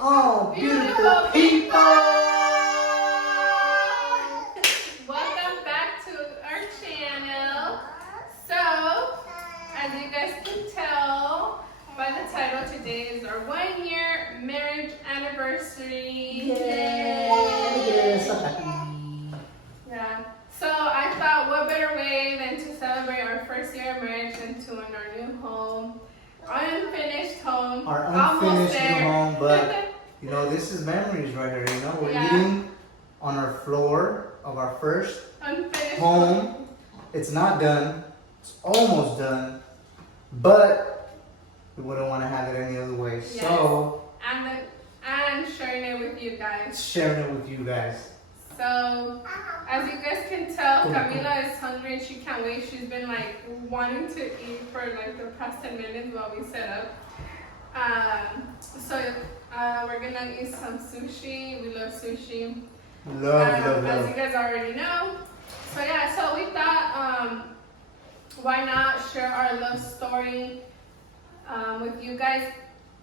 all beautiful people! Welcome back to our channel. So, as you guys can tell by the title, today is our 1-year marriage anniversary. Yay! So happy. Yeah. So I thought, what better way than to celebrate our first year of marriage than to in our new home, our unfinished home. Our Almost unfinished there. new home, but you know, this is memories right here. You know, we're Yeah. eating on our floor of our first Unfinished home. It's not done. It's almost done, but we wouldn't want to have it any other way. Yes. So and sharing it with you guys. sharing it with you guys. So, as you guys can tell, Camila is hungry and she can't wait. She's been like wanting to eat for like the past 10 minutes while we set up. We're gonna eat some sushi. We love sushi. Love. As you guys already know. So yeah, so we thought, why not share our love story with you guys.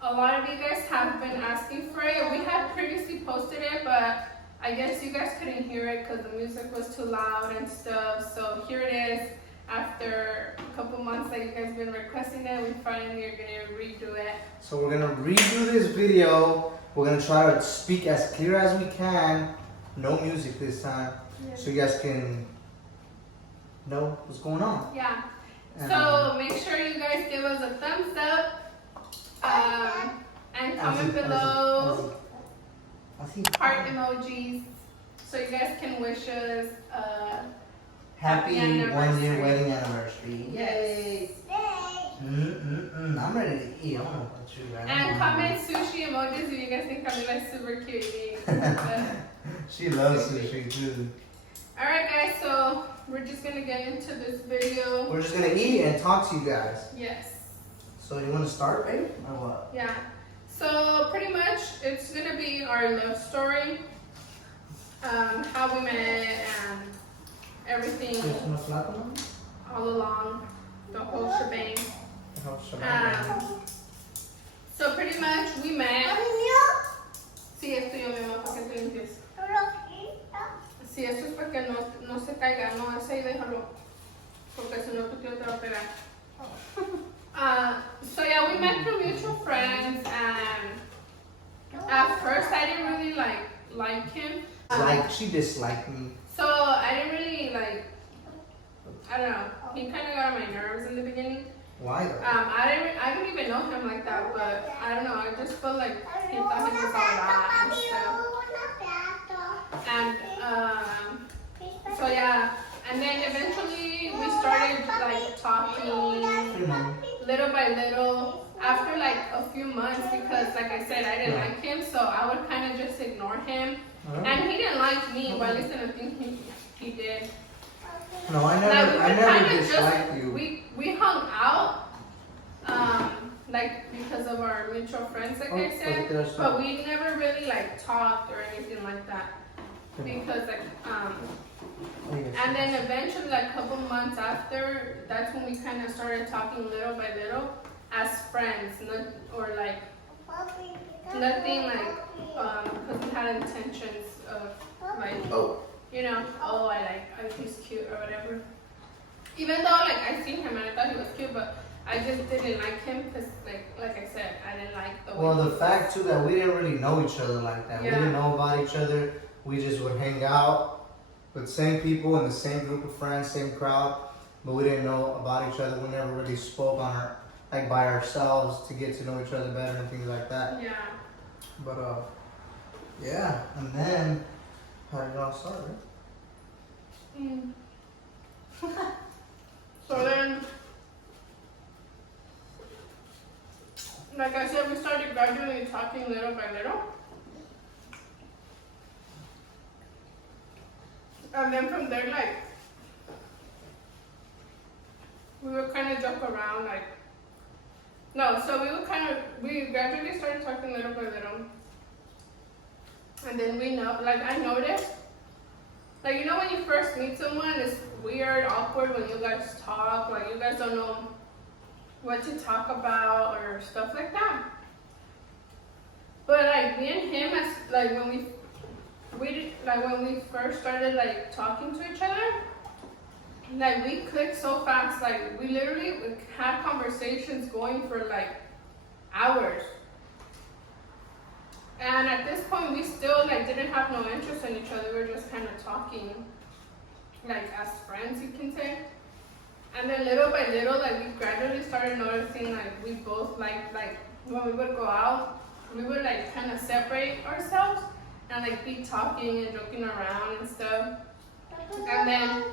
A lot of you guys have been asking for it. We had previously posted it, but I guess you guys couldn't hear it because the music was too loud and stuff. So here it is. After a couple months that you guys have been requesting it, we finally are gonna redo it. So we're gonna redo this video. We're gonna try to speak as clear as we can. No music this time, so you guys can know what's going on. Yeah. So make sure you guys give us a thumbs up and comment below heart emojis so you guys can wish us happy anniversary. 1-year wedding anniversary. Yes. I'm ready to eat. I don't know about you, right? And comment sushi emojis if you guys think Camila is super cute eating. She loves sushi too. Alright guys, so we're just gonna get into this video. We're just gonna eat and talk to you guys. Yes. So you want to start, babe, or what? Yeah. So pretty much it's gonna be our love story, how we met and everything all along, the whole shebang. So pretty much we met. Sí, es tuyo, mi amor, para que te limpies. Sí, eso es para que no se caiga, no, ese ahí déjalo, porque si no tu tío te va a pegar. So yeah, we met through mutual friends, and at first I didn't really like him. She disliked me. So I didn't really I don't know. He kind of got on my nerves in the beginning. Why though? I didn't even know him like that, but I don't know. I just felt like he thought he was all that and stuff. And so yeah, and then eventually we started talking little by little after a few months, because like I said, I didn't like him, so I would kind of just ignore him. And he didn't like me, well, at least I think he did. No, I never disliked you. We hung out, because of our mutual friends, like I said, but we never really talked or anything like that, because and then eventually, a couple months after, that's when we kind of started talking little by little as friends, nothing because we had intentions of he's cute or whatever. Even though I seen him and I thought he was cute, but I just didn't like him because like I said, I didn't like the way. Well, the fact too that we didn't really know each other like that. Yeah. We didn't know about each other. We just would hang out with the same people in the same group of friends, same crowd, but we didn't know about each other. We never really spoke on our by ourselves to get to know each other better and things like that. Yeah. But yeah, and then how did it all start, right? So then, like I said, we started gradually talking little by little. And then from there, we would kind of joke around, we gradually started talking little by little. And then I noticed, when you first meet someone, it's weird, awkward when you guys talk, you guys don't know what to talk about or stuff like that. But like when we first started like talking to each other, like we clicked so fast. Like we literally had conversations going for like hours. And at this point, we still like didn't have no interest in each other. We were just kind of talking, like as friends, you can say. And then little by little, like we gradually started noticing, like we both like when we would go out, we would like kind of separate ourselves and like be talking and joking around and stuff. And then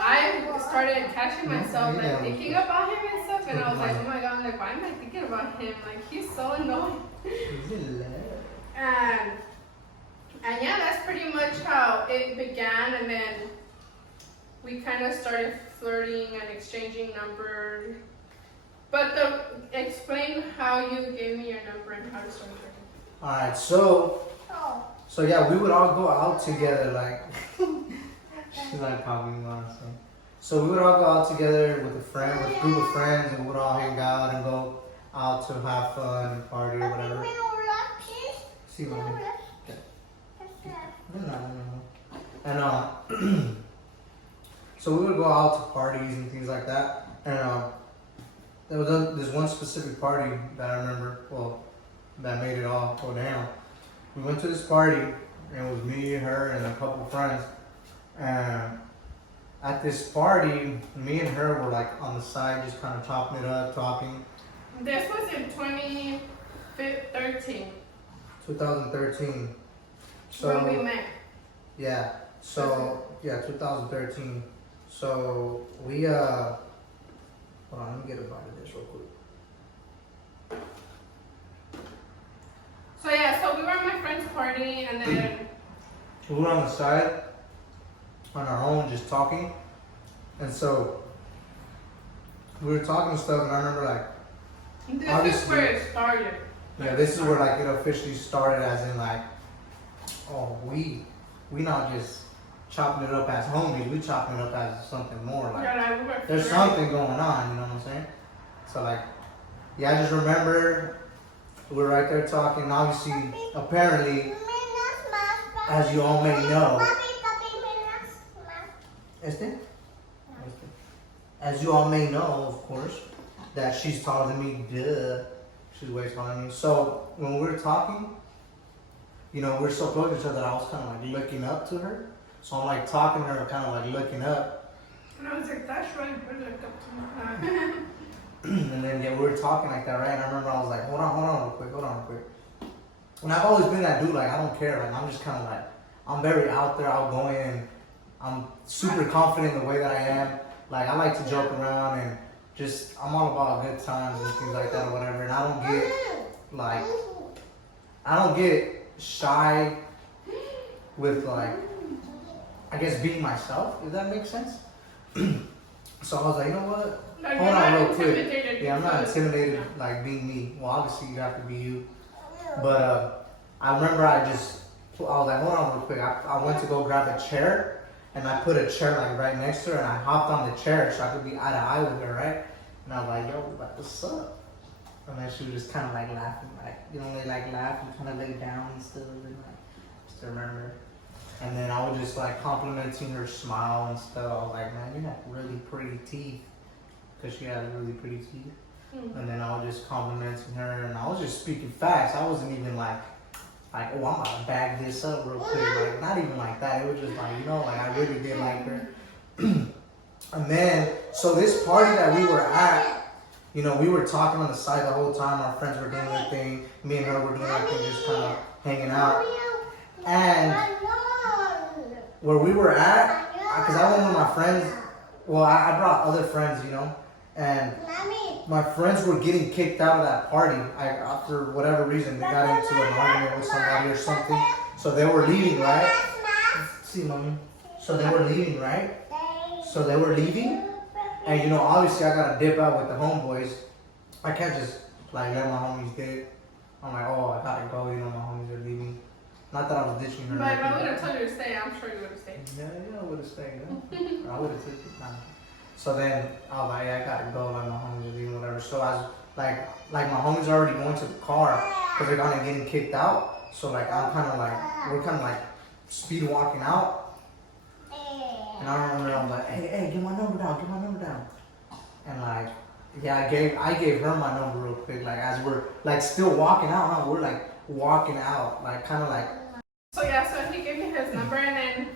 I started catching myself like thinking about him and stuff, and I was like, oh my god, like why am I thinking about him? Like he's so annoying. And yeah, that's pretty much how it began. And then we kind of started flirting and exchanging numbers. But explain how you gave me your number and how to start flirting. Alright, so yeah, we would all go out together, like, she's like copying honestly. So we would all go out together with a group of friends, and we would all hang out and go out to have fun and party or whatever. See, mommy. And so we would go out to parties and things like that. And there was this one specific party that I remember, well, that made it all go down. We went to this party, and it was me, her, and a couple friends. And at this party, me and her were like on the side, just kind of topping it up, talking. This was in 2013. 2013. So when we met. Yeah. So yeah, 2013. So we hold on, let me get a bite of this real quick. So yeah, so we were at my friend's party, and then We were on the side, on our own, just talking. And so we were talking and stuff, and I remember like, this is where it started. yeah, this is where like it officially started, as in like, oh, we not just chopping it up as homies, we chopping it up as something more. Like, Yeah, like there's something going on, you know what I'm saying? So like, yeah, I just remember we were right there talking, and obviously, apparently, as you all may know, as you all may know, of course, that she's taller than me, duh. She's way taller than me. So when we were talking, you know, we're so close to each other that I was kind of like looking up to her. So I'm like talking to her, kind of like looking up. And I was like, that's right, but look up to me. And then yeah, we were talking like that, right? And I remember I was like, hold on real quick. And I've always been that dude, like I don't care, like I'm just kind of like, I'm very out there, outgoing, and I'm super confident in the way that I am. Like I like to joke around and just, I'm all about good times and things like that or whatever. And I don't get shy with like, I guess being myself, if that makes sense. So I was like, you know what? Like, Hold on real quick. intimidated Yeah, I'm not because- intimidated like being me. Well, obviously you have to be you. But I remember I was like, hold on real quick. I went to go grab a chair, and I put a chair like right next to her, and I hopped on the chair so I could be eye to eye with her, right? And I was like, yo, like, what's up? And then she was just kind of like laughing, like, you know, they like laugh and kind of lay down and stuff, and like, just remember. And then I was just like complimenting her smile and stuff. I was like, man, you have really pretty teeth. Because she had really pretty teeth. Mm-hmm. And then I was just complimenting her, and I was just speaking facts. I wasn't even like, oh, I'm about to bag this up real quick. Like, not even like that. It was just like, you know, like I really did like her. And then, so this party that we were at, you know, we were talking on the side the whole time. Our friends were doing their thing. Me and her were doing our thing, just kind of hanging out. And where we were at, because I went with my friends, well, I brought other friends, you know, and my friends were getting kicked out of that party. For whatever reason, they got into an argument with somebody or something. So they were leaving, right? See, mommy. So they were leaving, right? So they were leaving, and you know, obviously I gotta dip out with the homeboys. I can't just like let my homies get it. I'm like, oh, I gotta go. You know, my homies are leaving. Not that I was ditching her. But if I would have told you to stay, I'm sure you would have stayed. Yeah, I would have stayed. Yeah. I would have took it. Nah. So then I was like, yeah, I gotta go. Like my homies are leaving, whatever. So I was like my homies are already going to the car because they're gonna getting kicked out. So like I'm kind of like we're kind of like speed walking out, and I remember I'm like, hey, get my number down, and like yeah, I gave her my number real quick, like as we're like still walking out, huh? We're like walking out, like kind of like. So yeah, so he gave me his number, and then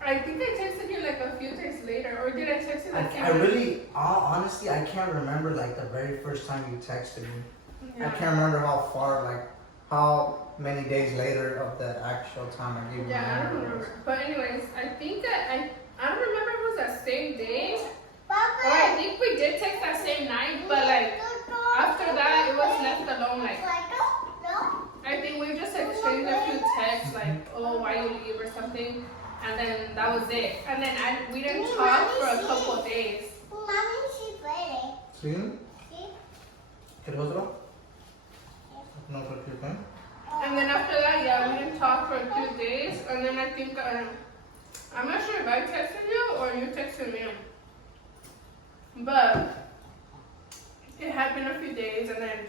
I think I texted you like a few days later, or did I text you that? I really, honestly, I can't remember like the very first time you texted me. Yeah. I can't remember how many days later of the actual time I gave you. Yeah, I don't remember. But anyways, I think that I don't remember if it was that same day, or I think we did text that same night, but like after that it was left alone. Like I think we just exchanged a few texts like, oh, why you leave or something, and then that was it. And then we didn't talk for a couple of days. ¿Sí? ¿Quieres otro? No, porque okay. And then after that, yeah, we didn't talk for a few days, and then I think I'm not sure if I texted you or you texted me, but it had been a few days, and then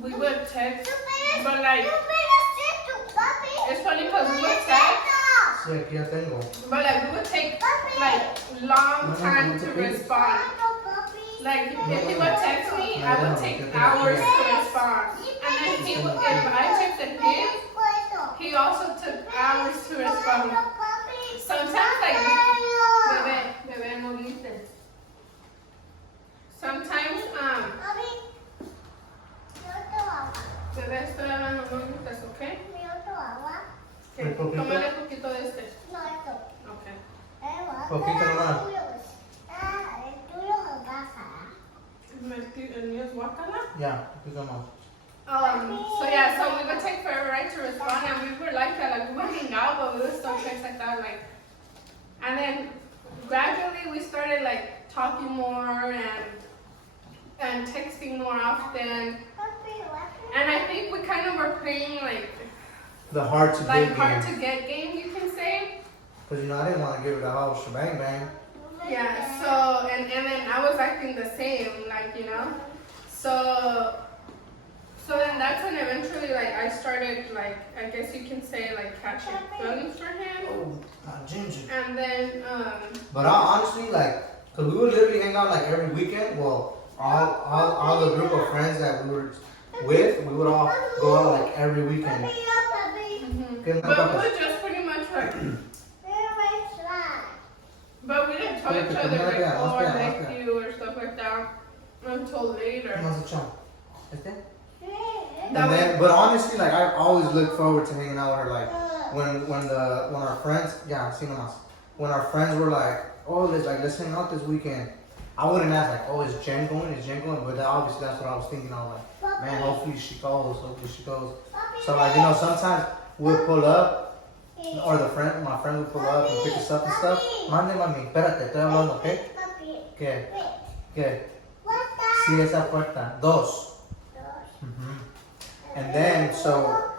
we would text, but like it's funny because we would text, Sí, aquí ya tengo. but like we would take like long time to respond. Like if he would text me, I would take hours to respond, and then if I texted him, he also took hours to respond. Sometimes like bebé no grites. Sometimes bebé estoy hablando, no grites, ¿ok? Okay. Tómale poquito de este. Okay. Poquito nomás. El mío es guacala. Yeah, poquito más. So yeah, so we would take forever, right, to respond, and we were like that, like we would hang out, but we would still text like that, like, and then gradually we started like talking more and texting more often, and I think we kind of were playing like The hard to get hard game. to get game, you can say. Because you know I didn't want to give it a whole shebang bang. Yeah. So and then I was acting the same, like, you know, So then that's when eventually, like, I started, like, I guess you can say, like, catching feelings for him. Oh, ginger. And then, But honestly, like, cause we would literally hang out like every weekend. Well, all the group of friends that we were with, we would all go out like every weekend. but we would just pretty much like, but we didn't tell each other like, oh, I like you or stuff like that until later. And then, but honestly, like I always look forward to hanging out with her. Like when our friends, when our friends were like, oh, let's hang out this weekend. I wouldn't ask like, oh, is Jenn going? But obviously that's what I was thinking. I was like, man, hopefully she goes. So like, you know, sometimes we'll pull up, or my friend would pull up and pick us up and stuff. Mande, mami, espérate, estoy hablando, ¿ok? ¿Qué? Sí, esa puerta. Dos. And then, so.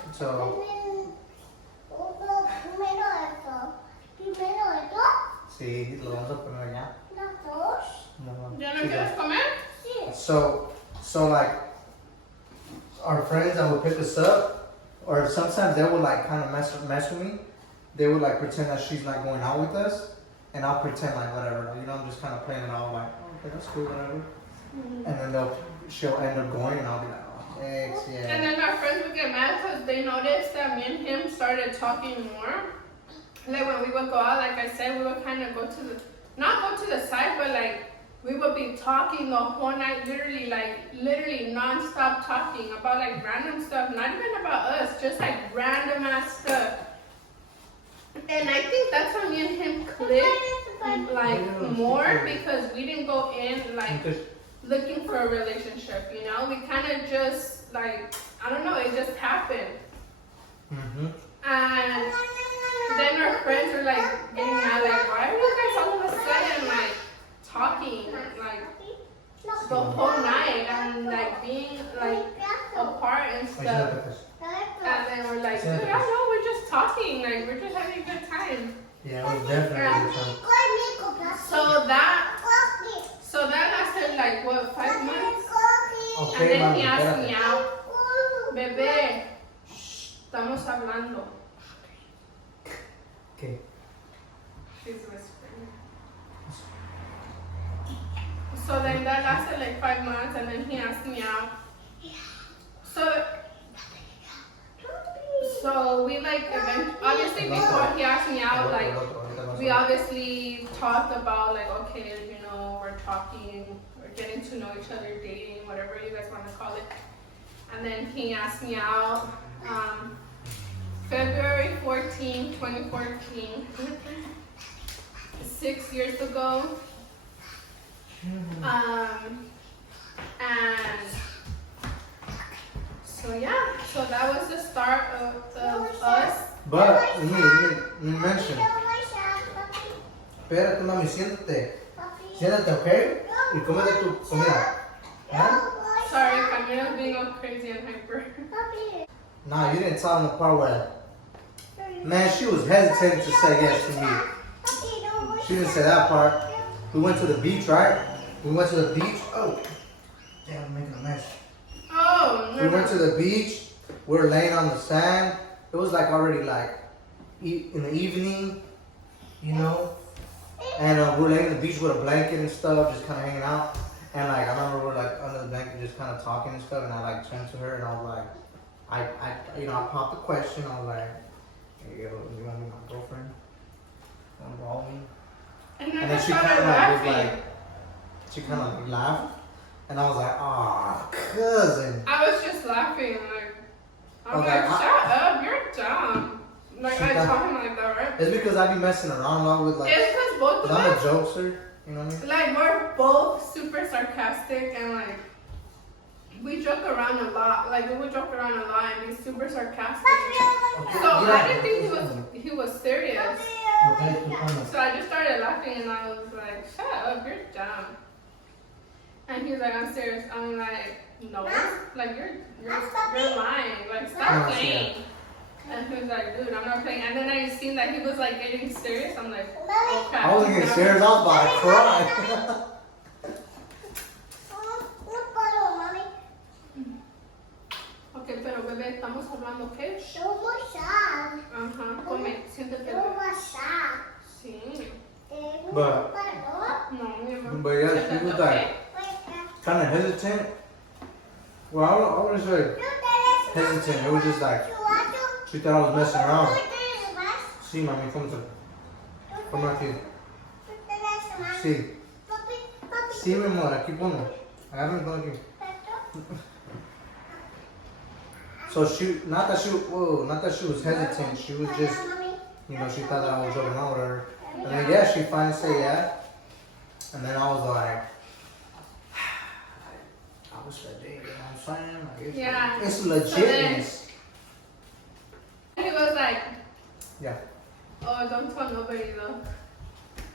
Sí, lo vamos a poner allá. ¿Ya no quieres comer? So like, our friends that would pick us up, or sometimes they would like kind of mess with me. They would like pretend that she's not going out with us, and I'll pretend like whatever. You know, I'm just kind of playing it all like, oh, okay, that's cool, whatever. And then she'll end up going, and I'll be like, oh, thanks, yeah. And then our friends would get mad because they noticed that me and him started talking more. Like when we would go out, like I said, we would kind of not go to the side, but like we would be talking the whole night, literally non-stop talking about like random stuff, not even about us, just like random ass stuff. And I think that's when me and him clicked like more, because we didn't go in like looking for a relationship, you know? We kind of just like, I don't know, it just happened. And then our friends were like getting mad, like, why are you guys all of a sudden like talking like the whole night and like being like apart and stuff? And then we're like, dude, I know, we're just talking, like we're just having a good time. Yeah, it was definitely a good time. So that lasted like what, 5 months? Okay, and then he asked me out. Bebé, shh, estamos hablando. Okay. She's whispering. So then that lasted like 5 months, and then he asked me out. So we like obviously before he asked me out, like we obviously talked about like, okay, you know, we're talking, we're getting to know each other, dating, whatever you guys want to call it. And then he asked me out February 14, 2014, 6 years ago. And so yeah, so that was the start of us. But you mentioned. Espérate, mami, siéntate. Siéntate, okay? Y cómete tu comida. Huh? Sorry, Camila's being all crazy and hyper. Nah, you didn't tell him the part where, man, she was hesitant to say yes to me. She didn't say that part. We went to the beach, right? We went to the beach. Oh, damn, I'm making a mess. Oh, no. We went to the beach. We were laying on the sand. It was like already like in the evening, you know. And we were laying on the beach with a blanket and stuff, just kind of hanging out. And like I remember we were like under the blanket, just kind of talking and stuff. And I like turned to her and I was like, I popped the question. I was like, hey, yo, you want to be my girlfriend? You want to roll me? And then she kind of like was like, she kind of like laughed. And I was like, ah, cousin. I was just laughing, like, I'm like, shut up, you're dumb. Like, I told him like that, right? It's because I be messing around a lot with like, it's because both of I'm us, a jokester, you know what I mean? like, we're both super sarcastic and like, we joke around a lot. Like, we would joke around a lot and be super sarcastic. Okay, So yeah. I didn't think he was serious. Okay, So I just started laughing and I was like, shut up, you're dumb. And he was like, I'm serious. I'm like, no, like you're lying. Like, stop playing. And he was like, dude, I'm not playing. And then I seen that he was like getting serious. I'm like, oh crap. I wasn't getting serious. I was about to cry. Okay, pero bebé, estamos hablando qué? Ajá, come, siéntate. Sí. But No, mi amor. But yeah, she was like kind of hesitant. Well, I wouldn't say hesitant. It was just like she thought I was messing around. Sí, mami, come aquí. Sí. Sí, mi amor, aquí pongo. Agárrame todo aquí. So not that she was hesitant. She was just, you know, she thought that I was joking around with her. And then yeah, she finally said yeah. And then I was like, I was like, you know what I'm saying? Like, Yeah. It's legitness. So he was like, Yeah. oh, don't tell nobody though.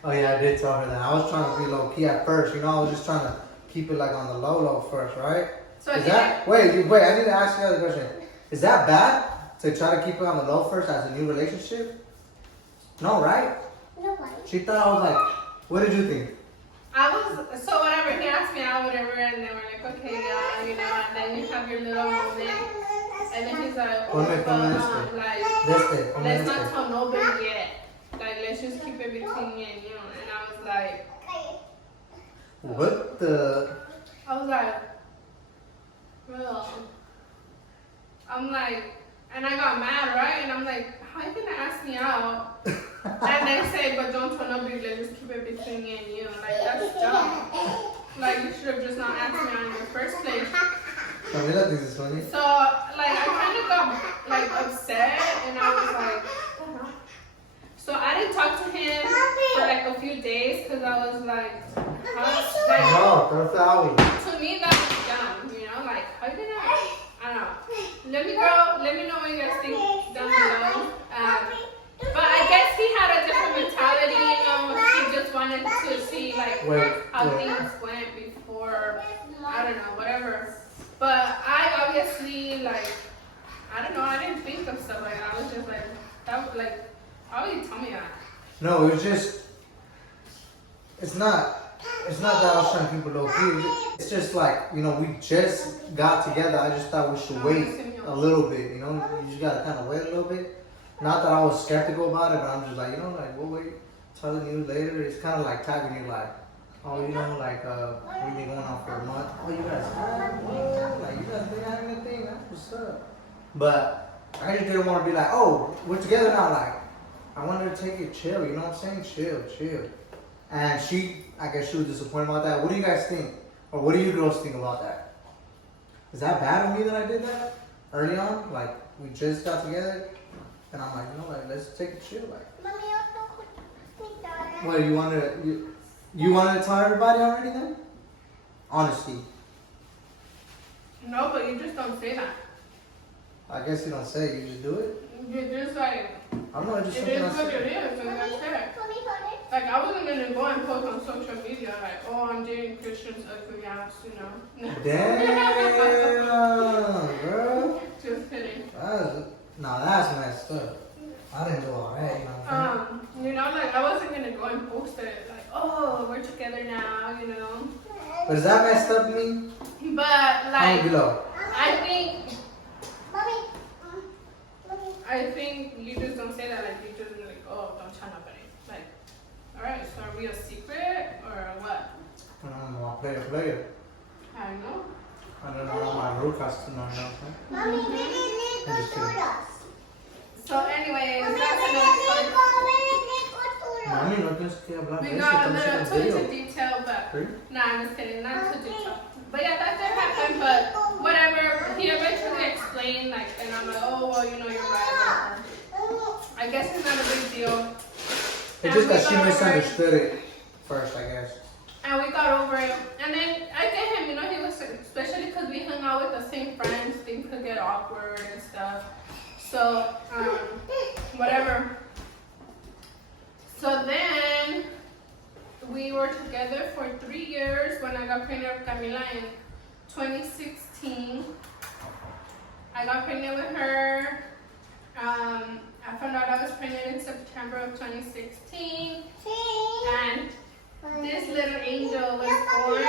Oh yeah, I did tell her that. I was trying to be low key at first, you know. I was just trying to keep it like on the low first, right? So Is that wait? I need to ask you another question. Is that bad to try to keep it on the low first as a new relationship? No, right? She thought I was like, what did you think? So whatever, he asked me out, whatever, and then we're like, okay, yeah, you know, and then you have your little moment. And then he's like, oh, like, let's not tell nobody yet. Like, let's just keep it between me and you. And I was like, what the? I was like, well, I'm like, and I got mad, right? And I'm like, how are you gonna ask me out? And they say, but don't tell nobody, like, just keep it between me and you. Like, that's dumb. Like, you should have just not asked me out in the first place. Camila thinks it's funny. So, like, I kind of got, like, upset, and I was like, so I didn't talk to him for, like, a few days, because I was like, huh? Like, No, to me, that was dumb, you know? Like, how you gonna, I don't know. Let me know what you guys think down below. But I guess he had a different mentality, you know? He just wanted to see, like, how things went before, I don't know, whatever. But I obviously, like, I don't know, I didn't think of stuff like that. I was just like, that was like, how would you tell me that? No, it was just, it's not, It's not that I was trying to keep it low key. It's just like, you know, we just got together. I just thought we should wait a little bit, you know? You just gotta kind of wait a little bit. Not that I was skeptical about it, but I'm just like, you know, like, we'll wait, tell the news later. It's kind of like tagging you, like, oh, you know, like, we've been going on for a month. Oh, you guys had what? Like, you guys been having a thing? That's what's up. But I just didn't want to be like, oh, we're together now. Like, I wanted to take it chill, you know what I'm saying? Chill. And I guess she was disappointed about that. What do you guys think? Or what do you girls think about that? Is that bad of me that I did that early on? Like, we just got together, and I'm like, you know, like, let's take it chill. Like, what, you wanted to tell everybody already then? Honesty. No, but you just don't say that. I guess you don't say it, you just do it? You're just like, I don't know, it's just it something is I what say. it is, and that's it. Like, I wasn't gonna go and post on social media, like, oh, I'm dating Christian's ugly ass, you know. Damn, girl. Just kidding. That's messed up. I didn't do all that, you know. You know, like, I wasn't gonna go and post it, like, oh, we're together now, you know. But is that messed up to me? But, like, Comment below. I think you just don't say that, like, you just be like, oh, don't tell nobody. Like, alright, so are we a secret, or what? I don't know, player. I don't know. I don't know my root costume, you know what I'm saying? I'm just kidding. So, anyways, that's another story. Mami, no tienes que hablar de We eso, got a estamos en little too video. into detail, but ¿Sí? nah, I'm just kidding, not too detail. But yeah, that did happen, but whatever. He eventually explained, like, and I'm like, oh, well, you know, you're right. Whatever. I guess it's not a big deal. It's just that she misunderstood it first, I guess. And we got over it. And then I get him, you know, he was, especially because we hung out with the same friends, things could get awkward and stuff. So, whatever. So then, we were together for 3 years when I got pregnant with Camila in 2016. I got pregnant with her. I found out I was pregnant in September of 2016. And this little angel was born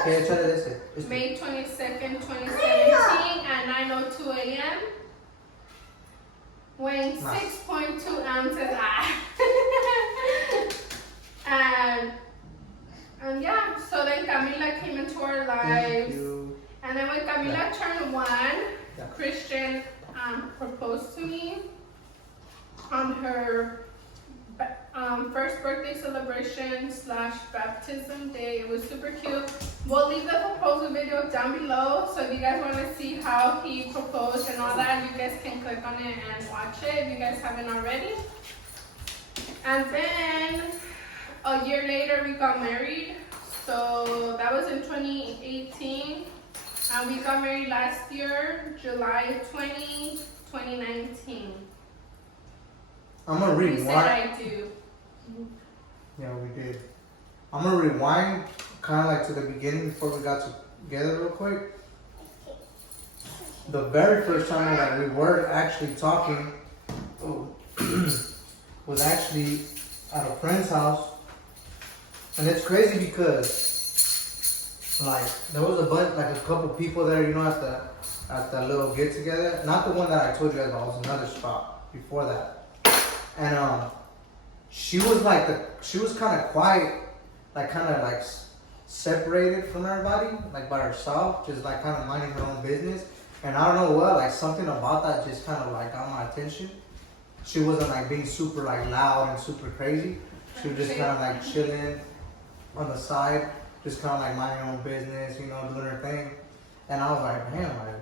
Okay, échale de ese. May 22nd, 2017 at 9:02 a.m. weighing 6.2 ounces. And yeah, so then Camila came into our lives. And then when Camila turned 1, Cristian proposed to me on her first birthday celebration / baptism day. It was super cute. We'll leave the proposal video down below, so if you guys want to see how he proposed and all that, you guys can click on it and watch it if you guys haven't already. And then a year later we got married, so that was in 2018, and we got married last year, July 20, 2019. I'm gonna rewind. You said I do. Yeah, we did. I'm gonna rewind kind of like to the beginning before we got together real quick. The very first time that we were actually talking was actually at a friend's house. And it's crazy because like there was a couple people there, you know, at the little get together. Not the one that I told you guys about, it was another spot before that. And she was kind of quiet, like kind of like separated from everybody, like by herself, just like kind of minding her own business. And I don't know what, like something about that just kind of like got my attention. She wasn't like being super like loud and super crazy. She was just kind of like chilling on the side, just kind of like minding her own business, you know, doing her thing. And I was like, man, like,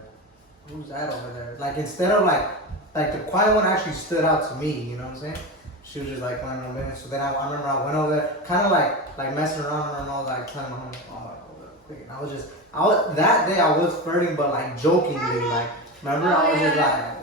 who's that over there? Like instead of like the quiet one actually stood out to me, you know what I'm saying? She was just like minding her business. So then I remember I went over there, kind of like messing around and I was like telling my homie, oh, like, hold up, quick. And that day I was flirting, but like jokingly, like, remember? I was just like,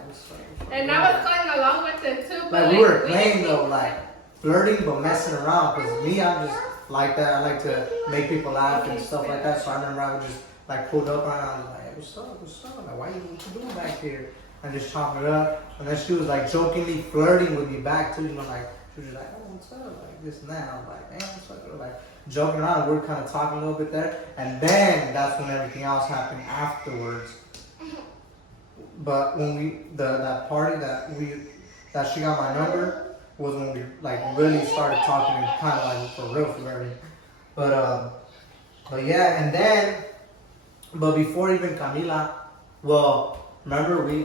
and I was going along with it too. But like we were playing though, like flirting but messing around. Cause me, I'm just like that. I like to make people laugh and stuff like that. So I remember I would just like pulled up on her and I was like, hey, what's up? Like, what you doing back here? And just chop it up. And then she was like jokingly flirting with me back too, you know, like She was just like, oh, what's up? Like this and that. I was like, damn, what's up? Like joking around. We were kind of talking a little bit there. And then that's when everything else happened afterwards. But when that party that she got my number was when we like really started talking and kind of like for real. But yeah, and then, but before even Camila, well, remember we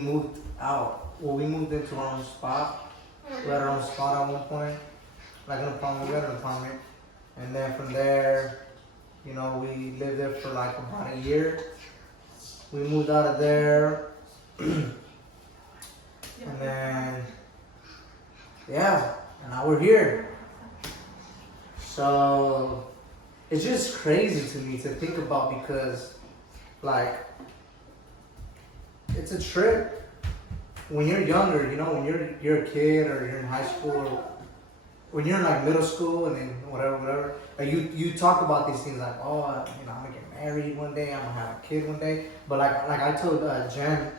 moved out. Well, we moved into our own spot. We had our own spot at one point, like an apartment. We had an apartment, and then from there, you know, we lived there for like about a year. We moved out of there, and then, yeah, and now we're here. So, it's just crazy to me to think about because, like, it's a trip. When you're younger, you know, when you're a kid or you're in high school, or when you're in like middle school and then whatever, like you talk about these things like, oh, you know, I'm gonna get married one day, I'm gonna have a kid one day. But like I told Jenn,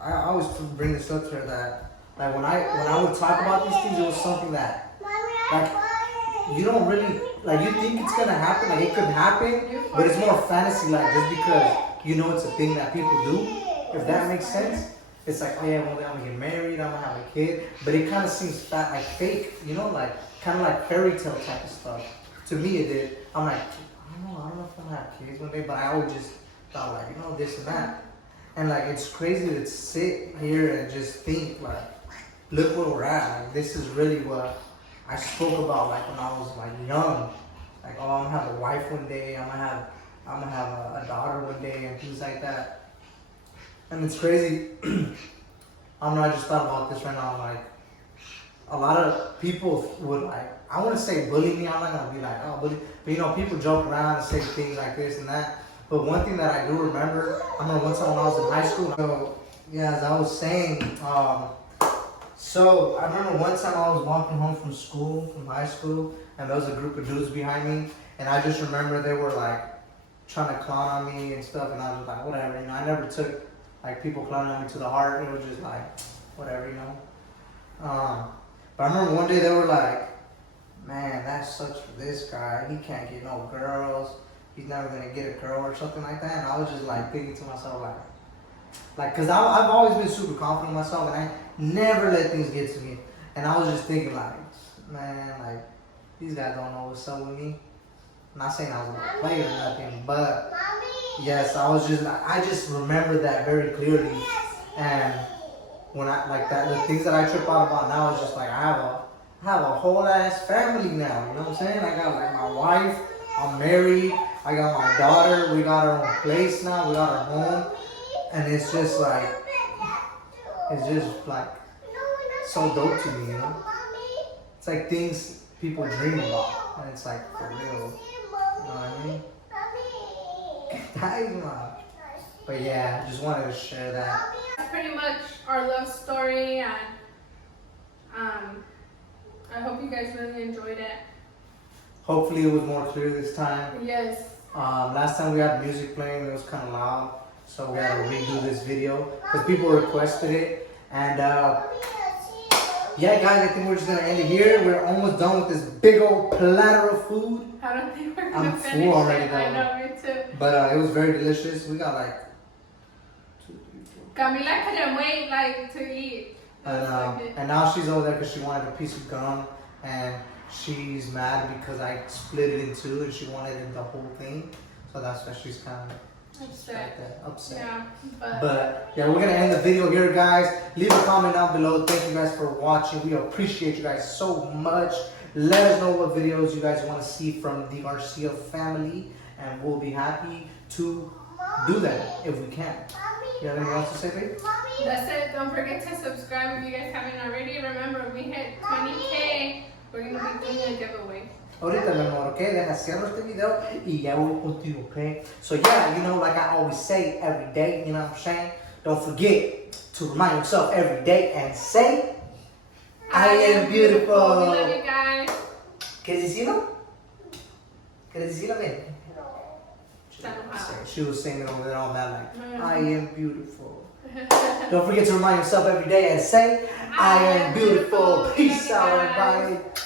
I always bring this up to her that like when I would talk about these things, it was something that like you don't really like you think it's gonna happen, like it could happen, but it's more fantasy like just because you know it's a thing that people do, if that makes sense. It's like, oh yeah, one day I'm gonna get married, I'm gonna have a kid, but it kind of seems like fake, you know, like kind of like fairy tale type of stuff. To me, it did. I'm like, I don't know if I'm gonna have kids one day, but I always just thought like, you know, this and that, and like it's crazy to sit here and just think like, look where we're at. Like this is really what I spoke about like when I was like young, like oh, I'm gonna have a wife one day, I'm gonna have a daughter one day, and things like that. And it's crazy. I don't know, I just thought about this right now. Like, a lot of people would like, I wouldn't say bully me. I'm not gonna be like, oh, bully. But you know, people joke around and say things like this and that. But one thing that I do remember, I remember one time when I was in high school. So, yeah, as I was saying, so I remember one time I was walking home from school, from high school, and there was a group of dudes behind me. And I just remember they were like, trying to clown on me and stuff. And I was like, whatever, you know, I never took like people clowning on me to the heart. It was just like, whatever, you know. But I remember one day they were like, man, that sucks for this guy. He can't get no girls. He's never gonna get a girl or something like that. And I was just like thinking to myself like, cause I've always been super confident in myself and I never let things get to me. And I was just thinking like, man, like these guys don't know what's up with me. I'm not saying I was a player or nothing, but yes, I just remember that very clearly. And when I like that, the things that I trip out about now is just like I have a whole ass family now. You know what I'm saying? I got like my wife, I'm married, I got my daughter, we got our own place now, we got our home, and it's just like so dope to me, you know? It's like things people dream about, and it's like for real. You know what I mean? But yeah, I just wanted to share that. That's pretty much our love story, and I hope you guys really enjoyed it. Hopefully it was more clear this time. Yes. Last time we had music playing, it was kind of loud, so we had to redo this video because people requested it. And yeah, guys, I think we're just gonna end it here. We're almost done with this big old platter of food. I don't think we're I'm gonna finish full already, it. though. I know, me too. But it was very delicious. We got like 2, 3, 4. Camila couldn't wait like to eat. And now she's over there because she wanted a piece of gum, and she's mad because I split it in two and she wanted the whole thing. So that's why she's kind of upset. Yeah, but yeah, we're gonna end the video here, guys. Leave a comment down below. Thank you guys for watching. We appreciate you guys so much. Let us know what videos you guys want to see from the Garcia family, and we'll be happy to do that if we can. You have anything else to say, babe? That's it. Don't forget to subscribe if you guys haven't already. Remember, if we hit 20K, we're gonna be doing a giveaway. Ahorita, mi amor, okay? Then I cierro este video y ya voy contigo, okay? So yeah, you know, like I always say every day, you know what I'm saying? Don't forget to remind yourself every day and say, I am beautiful. We love you guys. ¿Quieres decirlo? ¿Quieres decirlo, babe? She was singing over there all that like, I am beautiful. Don't forget to remind yourself every day and say, I am beautiful. Peace out, everybody.